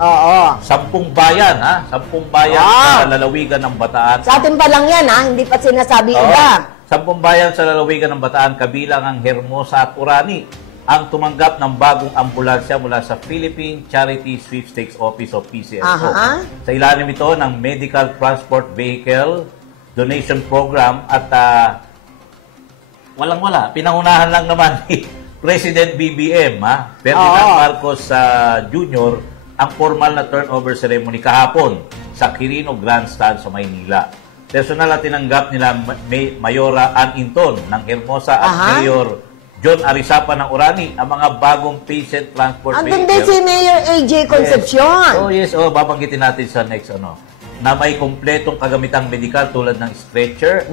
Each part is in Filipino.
Oo. 10 bayan, ha? 10 bayan sa lalawigan ng Bataan. Sa atin pa lang yan, ha? Hindi pa sinasabi iba. 10 bayan sa lalawigan ng Bataan, kabilang ang Hermosa at Orani, ang tumanggap ng bagong ambulansya mula sa Philippine Charity Sweepstakes Office o PCSO. Sa ilalim ito ng Medical Transport Vehicle Donation Program at walang-wala, pinangunahan lang naman ni President BBM, Ferdinand Marcos Jr., ang formal na turnover ceremony kahapon sa Quirino Grandstand sa Maynila. Personal na tinanggap nila Mayora Ann Inton ng Hermosa at Mayor John Arizapa ng Orani ang mga bagong patient transport vehicle. Andun din si Mayor AJ Concepcion. Yes. Babanggitin natin sa next na may kumpletong kagamitang medikal tulad ng stretcher,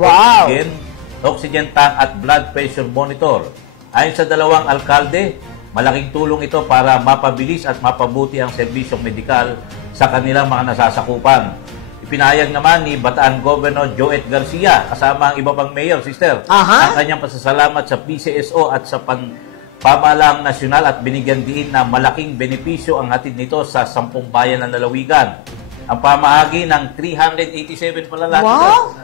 oxygen tank at blood pressure monitor. Ayon sa dalawang alkalde, malaking tulong ito para mapabilis at mapabuti ang serbisyong medikal sa kanilang mga nasasakupan. Ipinahayag naman ni Bataan Governor Joet Garcia kasama ang iba pang mayor, sister, ang kanyang pasasalamat sa PCSO at sa pamahalaang nasyonal at binigyan diin na malaking benepisyo ang hatid nito sa 10 bayan ng lalawigan. Ang pamahagi ng 387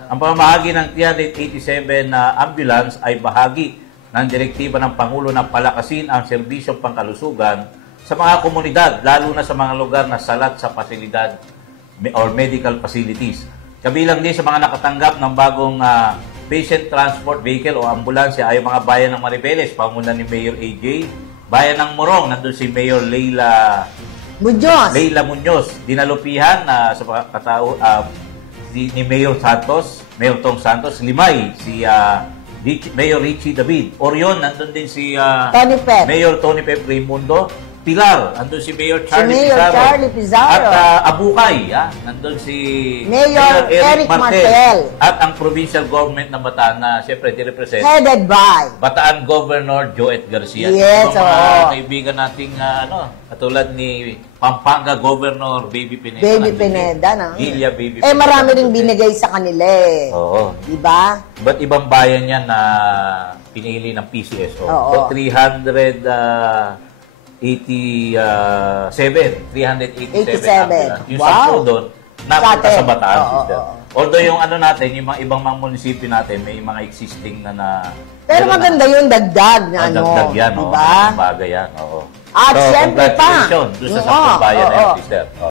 Ang pamahagi ng 387 na ambulance ay bahagi ng direktiba ng Pangulo na palakasin ang serbisyong pangkalusugan sa mga komunidad, lalo na sa mga lugar na salat sa pasilidad or medical facilities. Kabilang din sa mga nakatanggap ng bagong patient transport vehicle o ambulansya ay mga bayan ng Maribeles, pangunan ni Mayor AJ, bayan ng Morong, nandun si Mayor Leila Muñoz, dinalupihan sa katao ni Mayor Tong Santos, Limay, si Mayor Richie David, Orion, nandun din si Mayor Tony Pep Raimundo, Pilar, nandun si Mayor Charlie Pizarro. At Abukay, nandun si Mayor Eric Martel. At ang provincial government ng Bataan na siyempre di-represent. Headed by Bataan Governor Joet Garcia. Yes, mga kaibigan nating katulad ni Pampanga Governor Baby Pineda. Villa Baby Pineda. Marami ring binigay sa kanila Oo. Diba? Ba't ibang bayan yan na pinili ng PCSO? So 387. Yung 10 doon, napunta sa Bataan. Although yung natin, yung mga ibang mga munisipyo natin, may mga existing na pero maganda yung dagdag na dagdag yan, diba? Bagay yan, At so, siyempre pa. Congratulations doon sa 10 bayan na yan, sister.